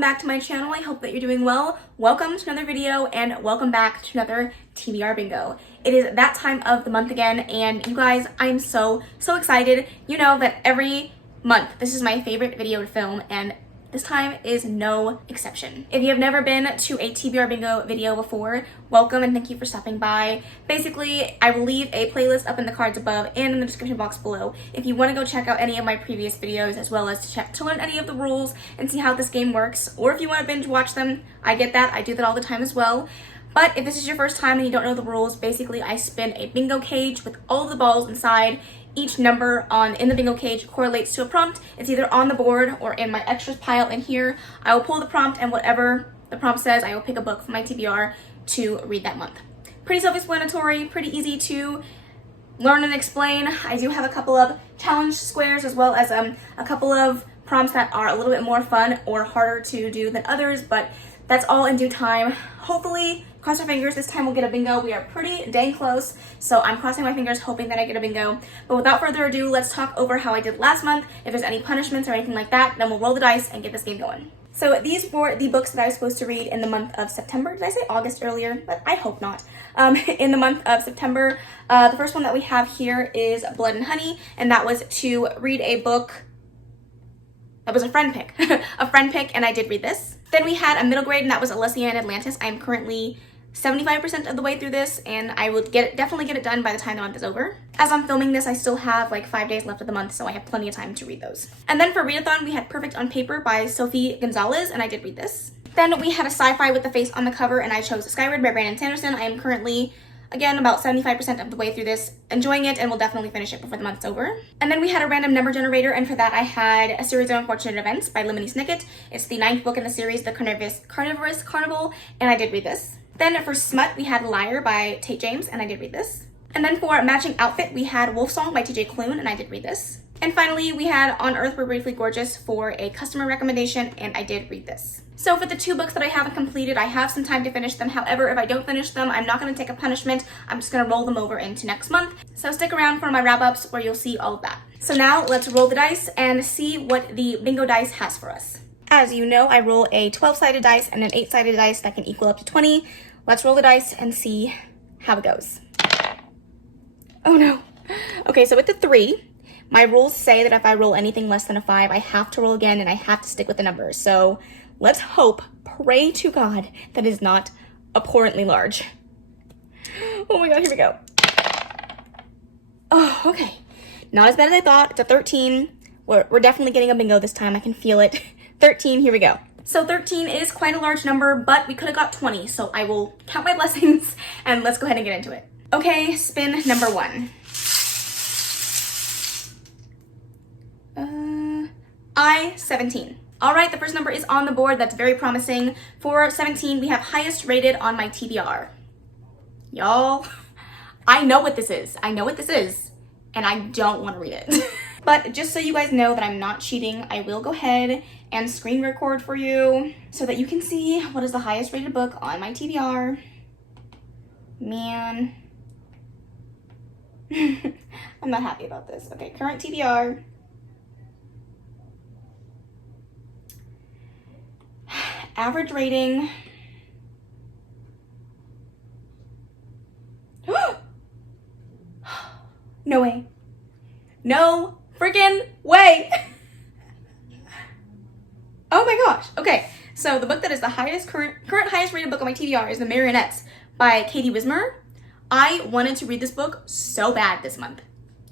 welcome back to my channel. I hope that you're doing well. Welcome to another video and welcome back to another TBR bingo. It is that time of the month again, and you guys, I'm so excited. You know that every month this is my favorite video to film, and this time is no exception. If you have never been to a TBR bingo video before, welcome and thank you for stopping by. Basically, I will leave a playlist up in the cards above and in the description box below if you want to go check out any of my previous videos, as well as to learn any of the rules and see how this game works, or if you want to binge watch them. I get that. I do that all the time as well. But if this is your first time and you don't know the rules, basically I spin a bingo cage with all of the balls inside. Each number in the bingo cage correlates to a prompt. It's either on the board or in my extras pile in here. I will pull the prompt, and whatever the prompt says, I will pick a book from my TBR to read that month. Pretty self-explanatory, pretty easy to learn and explain. I do have a couple of challenge squares, as well as a couple of prompts that are a little bit more fun or harder to do than others, but that's all in due time. Hopefully, cross our fingers, this time we'll get a bingo. We are pretty dang close, so I'm crossing my fingers hoping that I get a bingo. But without further ado, let's talk over how I did last month. If there's any punishments or anything like that, then we'll roll the dice and get this game going. So these were the books that I was supposed to read in the month of September. Did I say August earlier? But I hope not. In the month of September, the first one that we have here is Blood and Honey, and that was to read a book. That was a friend pick. A friend pick, and I did read this. Then we had a middle grade, and that was Alessia and Atlantis. I am currently 75% of the way through this, and I will definitely get it done by the time the month is over. As I'm filming this, I still have like 5 days left of the month, so I have plenty of time to read those. And then for readathon, we had Perfect on Paper by Sophie Gonzalez, and I did read this. Then we had a sci-fi with the face on the cover, and I chose Skyward by Brandon Sanderson. I am currently, again, about 75% of the way through this, enjoying it, and will definitely finish it before the month's over. And then we had a random number generator, and for that I had A Series of Unfortunate Events by Lemony Snicket. It's the 9th book in the series, The Carnivorous Carnival, and I did read this. Then for smut, we had Liar by Tate James, and I did read this. And then for matching outfit, we had Wolf Song by TJ Klune, and I did read this. And finally, we had On Earth We're Briefly Gorgeous for a customer recommendation, and I did read this. So for the 2 books that I haven't completed, I have some time to finish them. However, if I don't finish them, I'm not going to take a punishment. I'm just going to roll them over into next month. So stick around for my wrap-ups where you'll see all of that. So now let's roll the dice and see what the bingo dice has for us. As you know, I roll a 12-sided dice and an 8-sided dice that can equal up to 20. Let's roll the dice and see how it goes. Oh no. Okay, so with the 3, my rules say that if I roll anything less than a 5, I have to roll again and I have to stick with the numbers. So let's hope, pray to God, that is not abhorrently large. Oh my God, here we go. Oh, okay. Not as bad as I thought. It's a 13. We're definitely getting a bingo this time. I can feel it. 13, here we go. So 13 is quite a large number, but we could have got 20, so I will count my blessings and let's go ahead and get into it. Okay, spin number 1. I-17. All right, the first number is on the board. That's very promising. For 17, we have highest rated on my TBR. Y'all, I know what this is. I know what this is, and I don't want to read it. But just so you guys know that I'm not cheating, I will go ahead and screen record for you so that you can see what is the highest rated book on my TBR. Man. I'm not happy about this. Okay, current TBR. Average rating. No way. No freaking way. Oh my gosh. Okay, so the book that is the current highest rated book on my TBR is The Marionettes by Katie Wismer. I wanted to read this book so bad this month.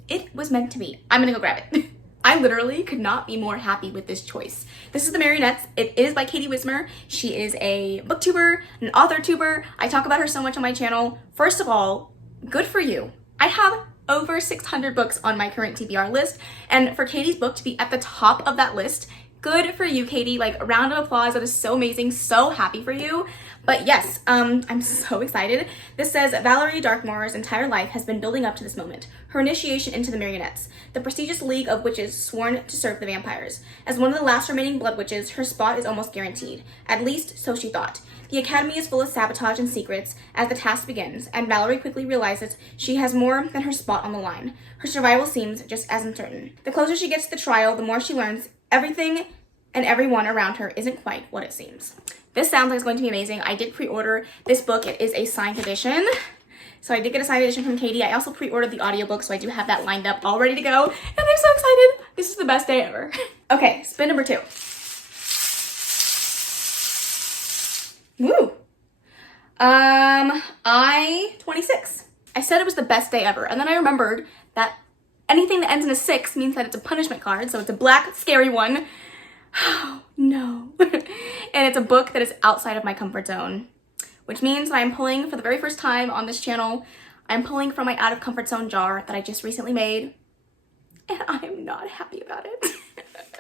It was meant to be. I'm gonna go grab it. I literally could not be more happy with this choice. This is The Marionettes. It is by Katie Wismer. She is a booktuber, an author tuber. I talk about her so much on my channel. First of all, good for you. I have over 600 books on my current TBR list, and for Katie's book to be at the top of that list, good for you, Katie. Like, a round of applause. That is so amazing. So happy for you. But yes, I'm so excited. This says Valerie Darkmoor's entire life has been building up to this moment, her initiation into the Marionettes, the prestigious league of witches sworn to serve the vampires. As one of the last remaining blood witches, her spot is almost guaranteed. At least, so she thought. The academy is full of sabotage and secrets as the task begins, and Valerie quickly realizes she has more than her spot on the line. Her survival seems just as uncertain. The closer she gets to the trial, the more she learns everything and everyone around her isn't quite what it seems. This sounds like it's going to be amazing. I did pre-order this book. It is a signed edition. So I did get a signed edition from Katie. I also pre-ordered the audiobook, so I do have that lined up all ready to go. And I'm so excited. This is the best day ever. Okay, spin number 2. Woo. I-26. I said it was the best day ever, and then I remembered that anything that ends in a 6 means that it's a punishment card, so it's a black, scary one. Oh, no. And it's a book that is outside of my comfort zone, which means that I'm pulling for the very first time on this channel. I'm pulling from my out of comfort zone jar that I just recently made, and I am not happy about it.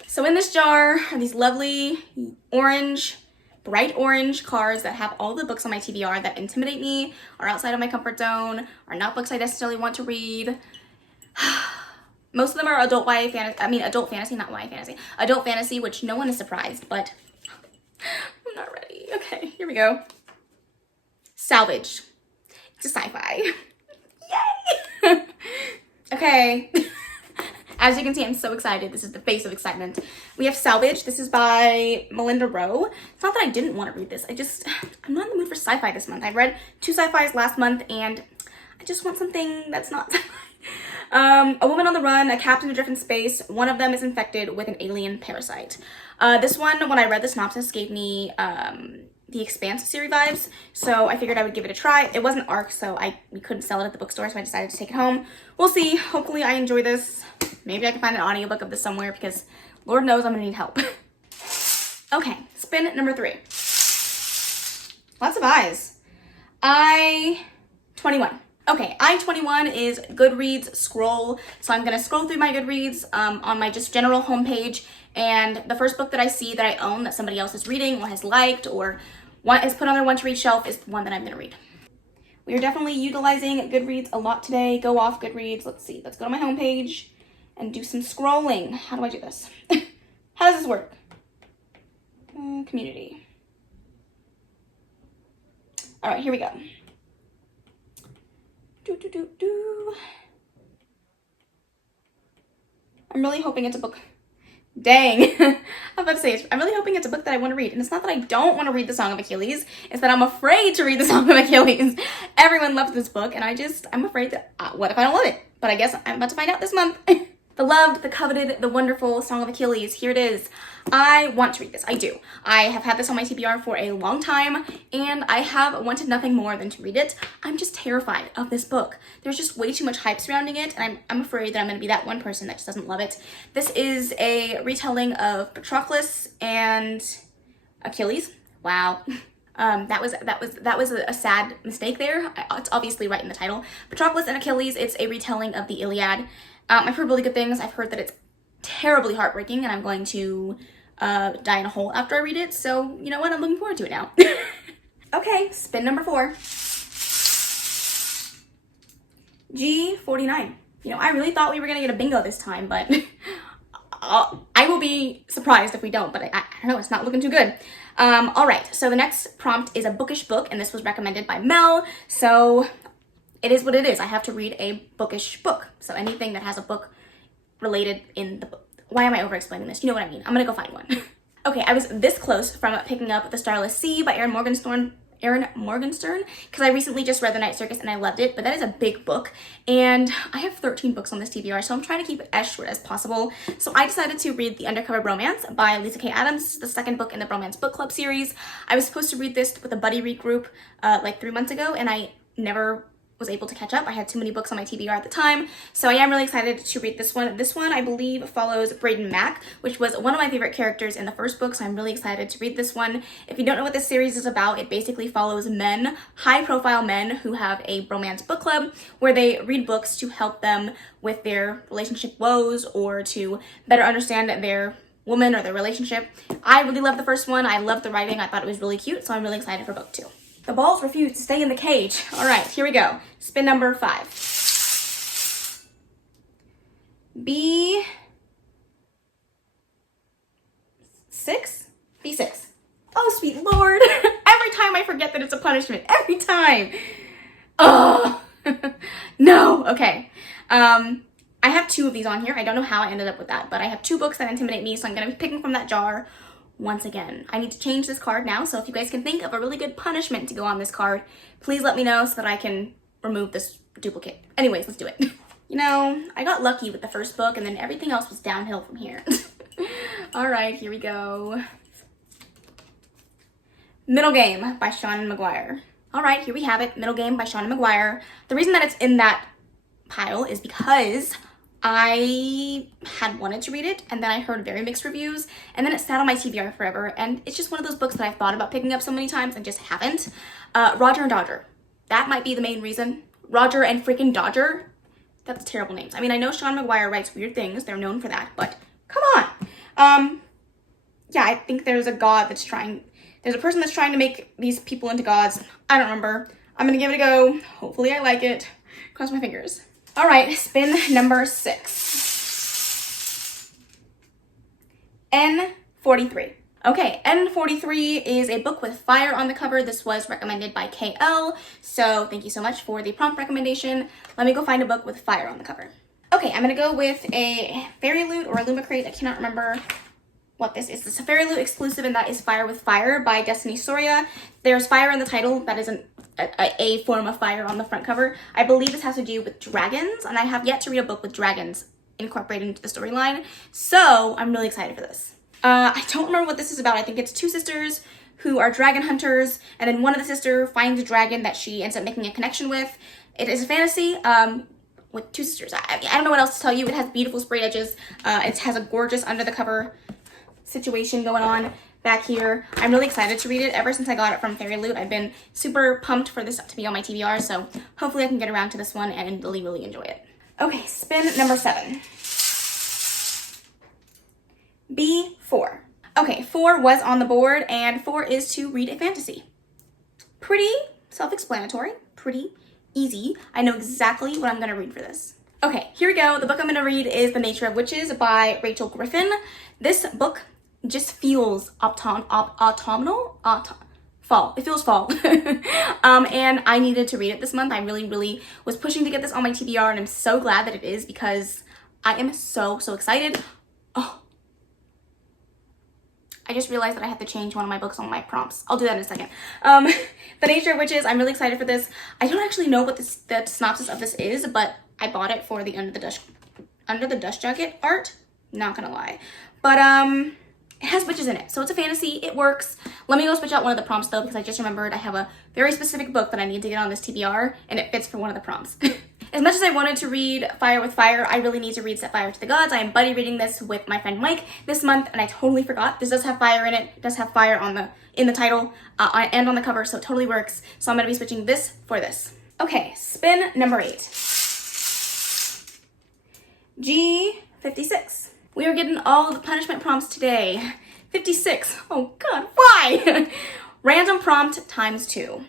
So in this jar are these lovely orange, bright orange cards that have all the books on my TBR that intimidate me, are outside of my comfort zone, are not books I necessarily want to read. Most of them are adult YA fantasy, adult fantasy, not YA fantasy. Adult fantasy, which no one is surprised, but I'm not ready. Okay, here we go. Salvage. It's a sci-fi. Yay! Okay. As you can see, I'm so excited. This is the face of excitement. We have Salvage. This is by Melinda Rowe. It's not that I didn't want to read this. I'm not in the mood for sci-fi this month. I read 2 sci-fis last month, and I just want something that's not sci-fi. A woman on the run, a captain adrift in space. One of them is infected with an alien parasite. This one, when I read the synopsis, gave me the Expanse series vibes, so I figured I would give it a try. It wasn't ARC, so we couldn't sell it at the bookstore, so I decided to take it home. We'll see. Hopefully I enjoy this. Maybe I can find an audiobook of this somewhere, because Lord knows I'm gonna need help. Okay, spin number 3. Lots of eyes. I-21. Okay, I-21 is Goodreads Scroll, so I'm gonna scroll through my Goodreads on my just general homepage, and the first book that I see that I own that somebody else is reading or has liked or is put on their want to read shelf is the one that I'm gonna read. We are definitely utilizing Goodreads a lot today. Go off Goodreads. Let's see. Let's go to my homepage and do some scrolling. How do I do this? How does this work? Community. All right, here we go. I'm really hoping it's a book. Dang. I'm about to say, I'm really hoping it's a book that I want to read. And it's not that I don't want to read the Song of Achilles. It's that I'm afraid to read the Song of Achilles. Everyone loves this book, and I'm afraid that, what if I don't love it? But I guess I'm about to find out this month. The loved, the coveted, the wonderful Song of Achilles. Here it is. I want to read this. I do. I have had this on my TBR for a long time, and I have wanted nothing more than to read it. I'm just terrified of this book. There's just way too much hype surrounding it, and I'm afraid that I'm going to be that one person that just doesn't love it. This is a retelling of Patroclus and Achilles. Wow. That was a sad mistake there. It's obviously right in the title. Patroclus and Achilles, it's a retelling of the Iliad. I've heard really good things. I've heard that it's terribly heartbreaking, and I'm going to die in a hole after I read it. So, you know what? I'm looking forward to it now. Okay, spin number 4. G49. You know, I really thought we were going to get a bingo this time, but I will be surprised if we don't, but I don't know, it's not looking too good. All right, so the next prompt is a bookish book, and this was recommended by Mel, so it is what it is. I have to read a bookish book. So anything that has a book related in the book. Why am I over-explaining this? You know what I mean. I'm gonna go find one. Okay, I was this close from picking up The Starless Sea by Erin Morgenstern, because I recently just read The Night Circus and I loved it, but that is a big book, and I have 13 books on this TBR, so I'm trying to keep it as short as possible. So I decided to read The Undercover Romance by Lisa K. Adams. This is the second book in the Romance Book Club series. I was supposed to read this with a buddy read group like 3 months ago, and I never was able to catch up. I had too many books on my TBR at the time, so I am really excited to read this one. This one, I believe, follows Braden Mack, which was one of my favorite characters in the first book, so I'm really excited to read this one. If you don't know what this series is about, it basically follows men, high-profile men who have a romance book club where they read books to help them with their relationship woes or to better understand their woman or their relationship. I really loved the first one. I loved the writing. I thought it was really cute, so I'm really excited for book 2. The balls refuse to stay in the cage. All right, here we go. Spin number 5. B6? B6. Oh, sweet Lord. Every time I forget that it's a punishment. Every time. Oh, no. Okay. I have 2 of these on here. I don't know how I ended up with that, but I have 2 books that intimidate me, so I'm going to be picking from that jar once again. I need to change this card now, so if you guys can think of a really good punishment to go on this card, please let me know so that I can remove this duplicate. Anyways, let's do it. You know, I got lucky with the first book and then everything else was downhill from here. All right, here we go. Middle Game by Sean McGuire. All right, here we have it. Middle Game by Sean McGuire. The reason that it's in that pile is because I had wanted to read it and then I heard very mixed reviews and then it sat on my TBR forever, and it's just one of those books that I've thought about picking up so many times and just haven't. Roger and Dodger. That might be the main reason. Roger and freaking Dodger. That's terrible names. I mean, I know Sean McGuire writes weird things. They're known for that, but come on. Yeah, I think there's a god that's trying, there's a person that's trying to make these people into gods. I don't remember. I'm gonna give it a go. Hopefully I like it. Cross my fingers. All right, spin number 6. N43. Okay, N43 is a book with fire on the cover. This was recommended by KL, so thank you so much for the prompt recommendation. Let me go find a book with fire on the cover. Okay, I'm gonna go with a Fairy Loot or a Lumicrate. I cannot remember what this is. It's a Fairy Loot exclusive, and that is Fire with Fire by Destiny Soria. There's fire in the title. That is a form of fire on the front cover. I believe this has to do with dragons, and I have yet to read a book with dragons incorporated into the storyline, so I'm really excited for this. I don't remember what this is about. I think it's 2 sisters who are dragon hunters, and then one of the sisters finds a dragon that she ends up making a connection with. It is a fantasy with 2 sisters. I don't know what else to tell you. It has beautiful sprayed edges. It has a gorgeous under the cover situation going on back here. I'm really excited to read it. Ever since I got it from Fairy Loot, I've been super pumped for this to be on my TBR, so hopefully I can get around to this one and really, really enjoy it. Okay, spin number 7. B4. Okay, 4 was on the board, and 4 is to read a fantasy. Pretty self-explanatory, pretty easy. I know exactly what I'm gonna read for this. Okay, here we go. The book I'm gonna read is The Nature of Witches by Rachel Griffin. This book just feels autumnal? Fall. It feels fall. And I needed to read it this month. I really, really was pushing to get this on my TBR, and I'm so glad that it is because I am so, so excited. Oh, I just realized that I have to change one of my books on my prompts. I'll do that in a second. The Nature of Witches, I'm really excited for this. I don't actually know what the synopsis of this is, but I bought it for the Under the Dust Jacket art. Not gonna lie. But it has witches in it, so it's a fantasy. It works. Let me go switch out one of the prompts though, because I just remembered I have a very specific book that I need to get on this TBR, and it fits for one of the prompts. As much as I wanted to read Fire with Fire, I really need to read Set Fire to the Gods. I am buddy reading this with my friend Mike this month, and I totally forgot. This does have fire in it. It does have fire in the title and on the cover, so it totally works. So I'm going to be switching this for this. Okay, spin number 8. G56. We are getting all the punishment prompts today. 56. Oh God, why? Random prompt times 2.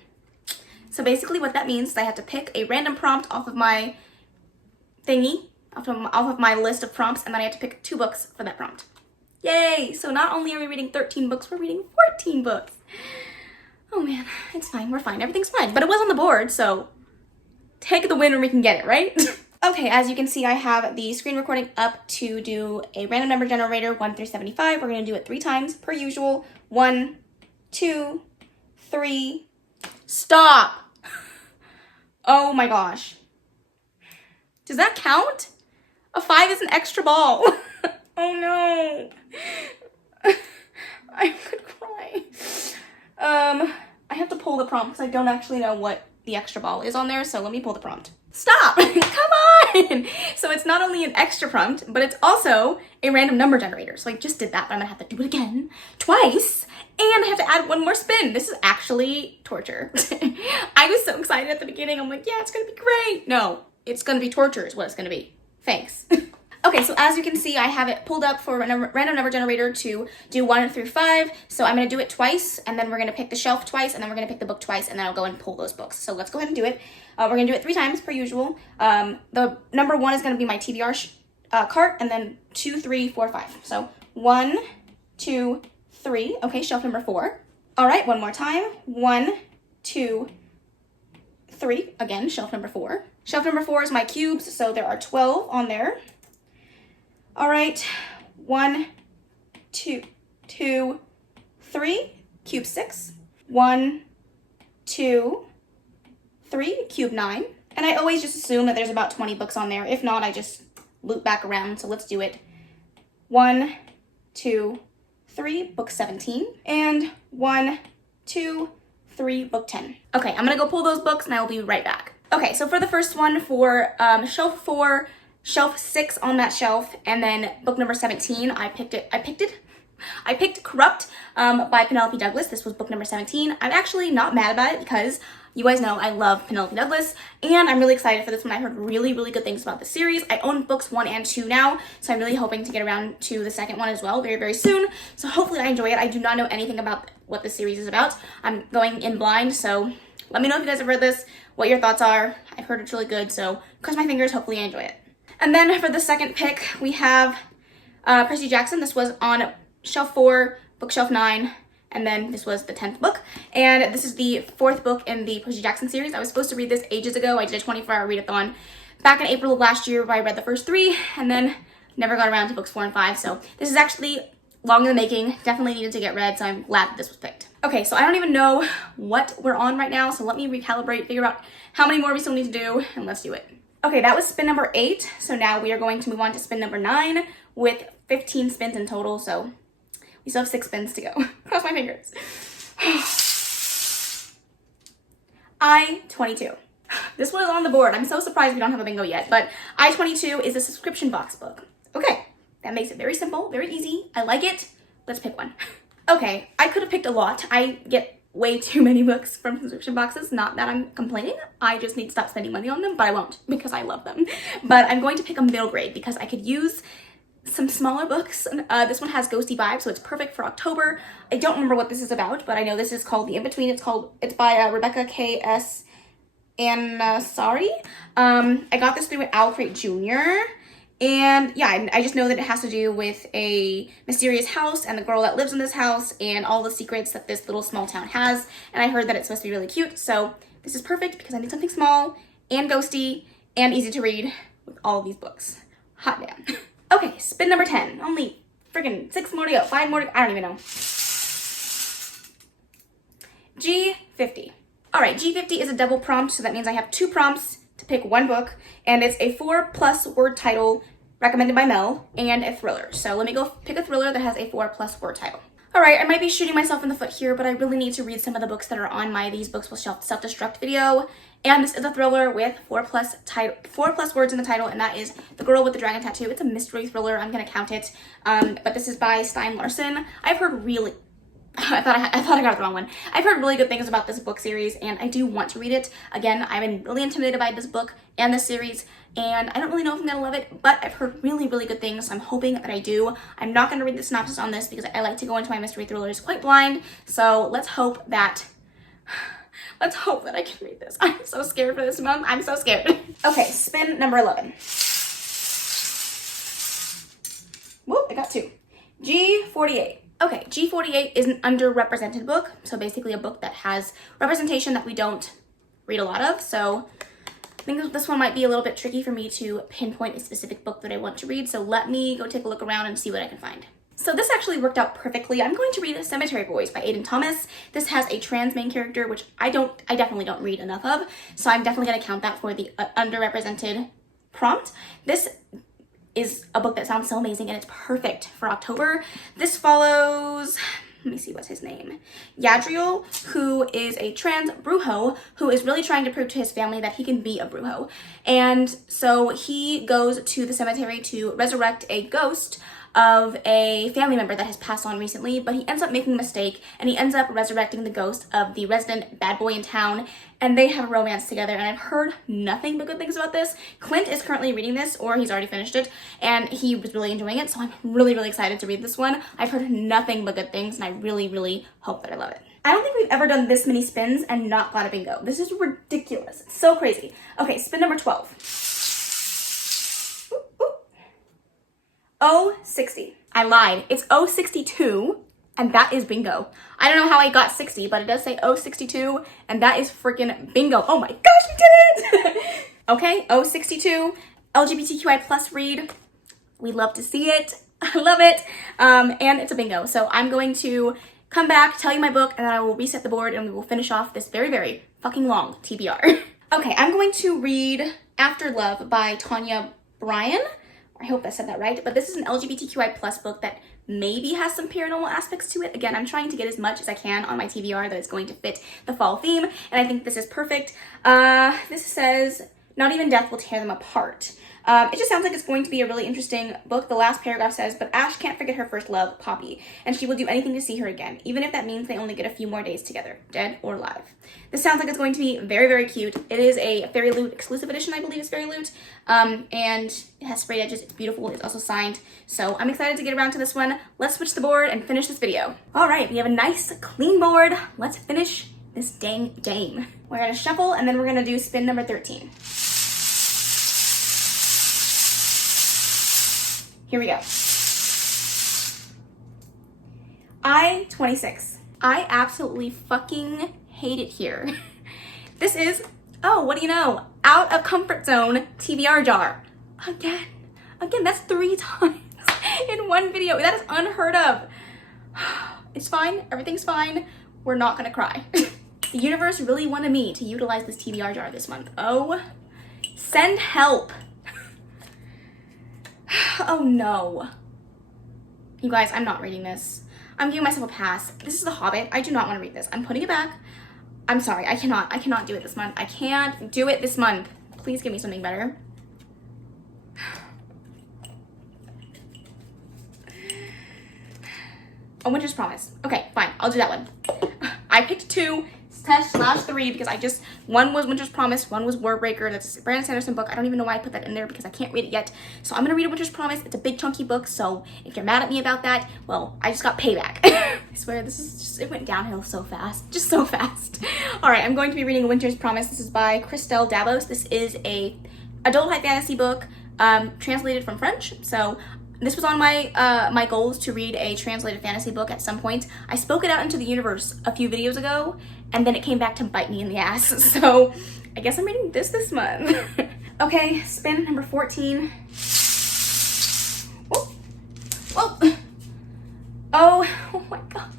So basically what that means is I have to pick a random prompt off of my thingy, off of my list of prompts, and then I have to pick 2 books for that prompt. Yay! So not only are we reading 13 books, we're reading 14 books. Oh man, it's fine, we're fine, everything's fine. But it was on the board, so take the win when we can get it, right? Okay, as you can see, I have the screen recording up to do a random number generator 1 through 75. We're gonna do it 3 times per usual. 1, 2, 3, stop! Oh my gosh. Does that count? A 5 is an extra ball. Oh no. I could cry. I have to pull the prompt because I don't actually know what the extra ball is on there, so let me pull the prompt. Stop! Come on! So it's not only an extra prompt, but it's also a random number generator. So I just did that, but I'm gonna have to do it again, twice, and I have to add 1 more spin. This is actually torture. I was so excited at the beginning. I'm like, yeah, it's gonna be great. No, it's gonna be torture is what it's gonna be. Thanks. Okay, so as you can see, I have it pulled up for a random number generator to do 1 through 5. So I'm gonna do it twice, and then we're gonna pick the shelf twice, and then we're gonna pick the book twice, and then I'll go and pull those books. So let's go ahead and do it. We're gonna do it 3 times per usual. The number 1 is gonna be my TBR cart, and then 2, 3, 4, 5. So 1, 2, 3. Okay, shelf number 4. All right, one more time. 1, 2, 3. Again, shelf number 4. Shelf number 4 is my cubes, so there are 12 on there. All right, 1, 2, 2, 3, cube 6, 1, 2, 3, cube 9. And I always just assume that there's about 20 books on there. If not, I just loop back around. So let's do it. 1, 2, 3, book 17. And 1, 2, 3, book 10. Okay, I'm gonna go pull those books and I will be right back. Okay, so for the first one, for shelf 4, shelf 6 on that shelf, and then book number 17, I picked Corrupt by Penelope Douglas. This was book number 17. I'm actually not mad about it because you guys know I love Penelope Douglas, and I'm really excited for this one. I heard really, really good things about the series. I own books 1 and 2 now, so I'm really hoping to get around to the second one as well very, very soon. So hopefully I enjoy it. I do not know anything about what the series is about. I'm going in blind, so let me know if you guys have read this, what your thoughts are. I've heard it's really good, so cross my fingers. Hopefully I enjoy it. And then for the second pick, we have Percy Jackson. This was on shelf 4, bookshelf 9, and then this was the 10th book. And this is the 4th book in the Percy Jackson series. I was supposed to read this ages ago. I did a 24-hour readathon back in April of last year where I read the first 3 and then never got around to books 4 and 5. So this is actually long in the making. Definitely needed to get read, so I'm glad that this was picked. Okay, so I don't even know what we're on right now, so let me recalibrate, figure out how many more we still need to do, and let's do it. Okay, that was spin number 8, so now we are going to move on to spin number 9 with 15 spins in total, so we still have 6 spins to go. Cross my fingers. I-22. This one is on the board. I'm so surprised we don't have a bingo yet, but I-22 is a subscription box book. Okay, that makes it very simple, very easy. I like it. Let's pick one. Okay, I could have picked a lot. I get way too many books from subscription boxes. Not that I'm complaining. I just need to stop spending money on them, but I won't because I love them. But I'm going to pick a middle grade because I could use some smaller books. This one has ghosty vibes, so it's perfect for October. I don't remember what this is about, but I know this is called The In-Between. It's by Rebecca K.S. Ansari. I got this through Owl Crate Jr. And yeah, I just know that it has to do with a mysterious house and the girl that lives in this house and all the secrets that this little small town has. And I heard that it's supposed to be really cute. So this is perfect because I need something small and ghosty and easy to read with all of these books. Hot damn. Okay, spin number 10. Only freaking 6 more to go. 5 more to go. I don't even know. G50. All right, G50 is a double prompt, so that means I have 2 prompts to pick one book, and it's a 4+ word title recommended by Mel and a thriller. So let me go pick a thriller that has a 4+ word title. All right, I might be shooting myself in the foot here, but I really need to read some of the books that are on my These Books Will Self-Destruct video. And this is a thriller with 4+ words in the title, and that is The Girl with the Dragon Tattoo. It's a mystery thriller. I'm gonna count it. But this is by Stein Larson. I've heard really... I thought I got the wrong one. I've heard really good things about this book series, and I do want to read it. Again, I've been really intimidated by this book and this series, and I don't really know if I'm gonna love it, but I've heard really, really good things, so I'm hoping that I do. I'm not gonna read the synopsis on this because I like to go into my mystery thrillers quite blind, so let's hope that I can read this. I'm so scared for this month. I'm so scared. Okay, spin number 11. Whoop, I got 2. G48. Okay, G48 is an underrepresented book, so basically a book that has representation that we don't read a lot of, so I think this one might be a little bit tricky for me to pinpoint a specific book that I want to read, so let me go take a look around and see what I can find. So this actually worked out perfectly. I'm going to read Cemetery Boys by Aiden Thomas. This has a trans main character, which I definitely don't read enough of, so I'm definitely going to count that for the underrepresented prompt. This is a book that sounds so amazing and it's perfect for October. This follows, let me see, what's his name? Yadriel, who is a trans brujo who is really trying to prove to his family that he can be a brujo. And so he goes to the cemetery to resurrect a ghost of a family member that has passed on recently, but he ends up making a mistake and he ends up resurrecting the ghost of the resident bad boy in town, and they have a romance together, and I've heard nothing but good things about this. Clint is currently reading this, or he's already finished it, and he was really enjoying it, so I'm really, really excited to read this one. I've heard nothing but good things, and I really, really hope that I love it. I don't think we've ever done this many spins and not got a bingo. This is ridiculous. It's so crazy. Okay, spin number 12. O60. I lied. It's O62, and that is bingo. I don't know how I got 60, but it does say O62, and that is freaking bingo. Oh my gosh, we did it! Okay, O62, LGBTQI plus read. We love to see it. I love it. And it's a bingo. So I'm going to come back, tell you my book, and then I will reset the board and we will finish off this very, very fucking long TBR. Okay, I'm going to read After Love by Tanya Bryan. I hope I said that right, but this is an LGBTQI plus book that maybe has some paranormal aspects to it. Again, I'm trying to get as much as I can on my TBR that is going to fit the fall theme, and I think this is perfect. This says, not even death will tear them apart. It just sounds like it's going to be a really interesting book. The last paragraph says, but Ash can't forget her first love, Poppy, and she will do anything to see her again, even if that means they only get a few more days together, dead or alive. This sounds like it's going to be very, very cute. It is a Fairy Loot exclusive edition, I believe it's Fairy Loot, and it has sprayed edges. It's beautiful. It's also signed, so I'm excited to get around to this one. Let's switch the board and finish this video. All right, we have a nice, clean board. Let's finish this dang game. We're gonna shuffle, and then we're gonna do spin number 13. Here we go. 26. I absolutely fucking hate it here. This is, oh, what do you know? Out of comfort zone TBR jar. Again, that's 3 times in one video. That is unheard of. It's fine, everything's fine. We're not gonna cry. The universe really wanted me to utilize this TBR jar this month. Oh, send help. Oh no. You guys, I'm not reading this. I'm giving myself a pass. This is The Hobbit. I do not want to read this. I'm putting it back. I'm sorry. I cannot do it this month. I can't do it this month. Please give me something better. A Winter's Promise. Okay, fine. I'll do that one. I picked 2. / 3 because one was Winter's Promise, one was Warbreaker. That's a Brandon Sanderson book. I don't even know why I put that in there because I can't read it yet. So I'm gonna read a Winter's Promise. It's a big chunky book, so if you're mad at me about that, well, I just got payback. I swear this is just, it went downhill so fast, just so fast. All right, I'm going to be reading a Winter's Promise. This is by Christelle Davos. This is a adult high fantasy book, translated from French. So this was on my my goals to read a translated fantasy book at some point. I spoke it out into the universe a few videos ago, and then it came back to bite me in the ass. So I guess I'm reading this month. Okay, spin number 14. Whoa. Whoa. Oh my god.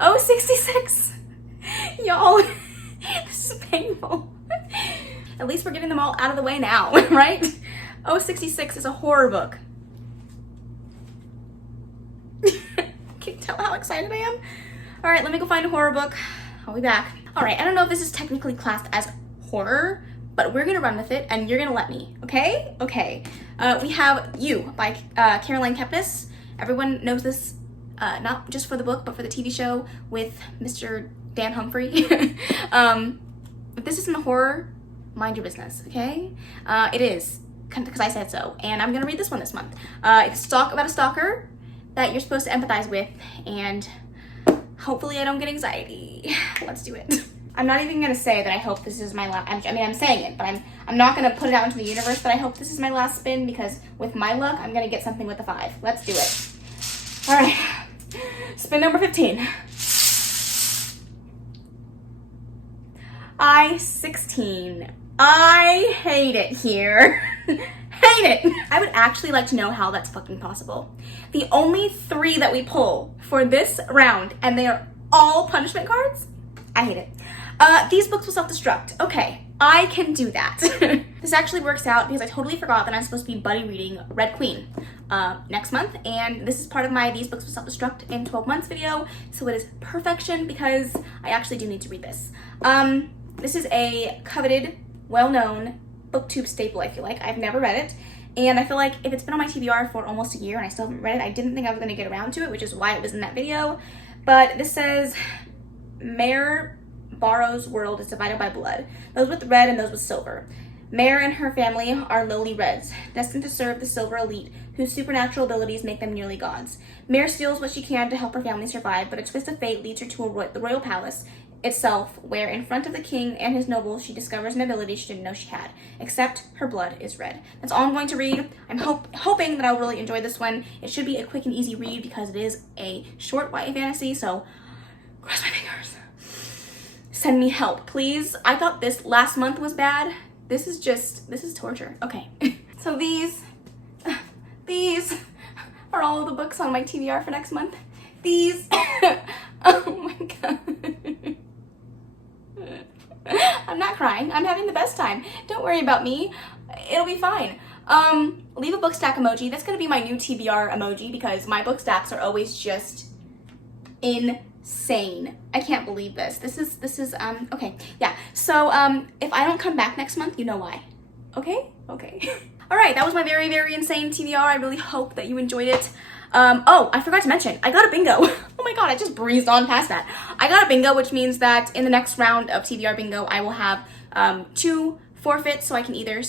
Oh, 66. Y'all, this is painful. At least we're getting them all out of the way now, right? Oh, 66 is a horror book. Can you tell how excited I am? All right, let me go find a horror book. I'll be back. All right, I don't know if this is technically classed as horror, but we're gonna run with it and you're gonna let me, okay? Okay. We have You by Caroline Kepnes. Everyone knows this, not just for the book, but for the TV show with Mr. Dan Humphrey. If this isn't a horror, mind your business, okay? It is, because I said so, and I'm gonna read this one this month. It's about a stalker that you're supposed to empathize with, and hopefully I don't get anxiety. Let's do it. I'm not even gonna say that I hope this is my last, I mean, I'm saying it, but I'm not gonna put it out into the universe that I hope this is my last spin, because with my luck, I'm gonna get something with a 5. Let's do it. All right, spin number 15. 16. I hate it here. Hate it. I would actually like to know how that's fucking possible. The only 3 that we pull for this round, and they are all punishment cards? I hate it. These books will self-destruct. Okay, I can do that. This actually works out because I totally forgot that I'm supposed to be buddy reading Red Queen next month, and this is part of my These Books Will Self-Destruct in 12 months video, so it is perfection because I actually do need to read this. This is a coveted, well-known booktube staple, I feel like. I've never read it, and I feel like if it's been on my TBR for almost a year and I still haven't read it, I didn't think I was going to get around to it, which is why it was in that video. But this says, Mare Barrow's world is divided by blood, those with red and those with silver. Mare and her family are lowly reds, destined to serve the silver elite, whose supernatural abilities make them nearly gods. Mare steals what she can to help her family survive, but a twist of fate leads her to the royal palace itself, where in front of the king and his nobles, she discovers an ability she didn't know she had, except her blood is red. That's all I'm going to read. I'm hoping that I'll really enjoy this one. It should be a quick and easy read because it is a short YA fantasy, so cross my fingers. Send me help, please. I thought this last month was bad. This is torture. Okay. So these are all the books on my TBR for next month. These, oh my god. I'm not crying. I'm having the best time. Don't worry about me. It'll be fine. Leave a book stack emoji. That's gonna be my new TBR emoji because my book stacks are always just insane. I can't believe this. This is okay. Yeah. So if I don't come back next month, you know why. Okay? Okay. All right, that was my very, very insane TBR. I really hope that you enjoyed it. Oh, I forgot to mention, I got a bingo. Oh my god, I just breezed on past that. I got a bingo, which means that in the next round of TBR bingo, I will have 2 forfeits, so I can either I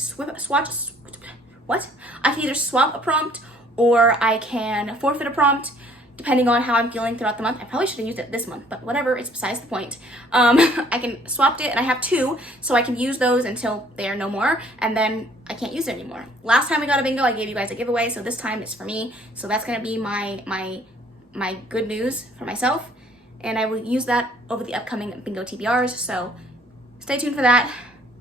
can either swap a prompt or I can forfeit a prompt, depending on how I'm feeling throughout the month. I probably should have used it this month, but whatever, it's besides the point. I can swap it, and I have 2, so I can use those until they are no more, and then I can't use it anymore. Last time we got a bingo, I gave you guys a giveaway, so this time it's for me. So that's gonna be my good news for myself, and I will use that over the upcoming bingo TBRs, so stay tuned for that.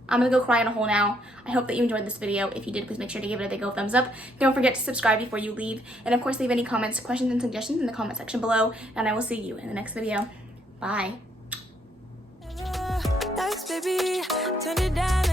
I'm gonna go cry in a hole now. I hope that you enjoyed this video. If you did, please make sure to give it a big old thumbs up. Don't forget to subscribe before you leave. And of course, leave any comments, questions, and suggestions in the comment section below. And I will see you in the next video. Bye. Thanks, baby. Turn it down.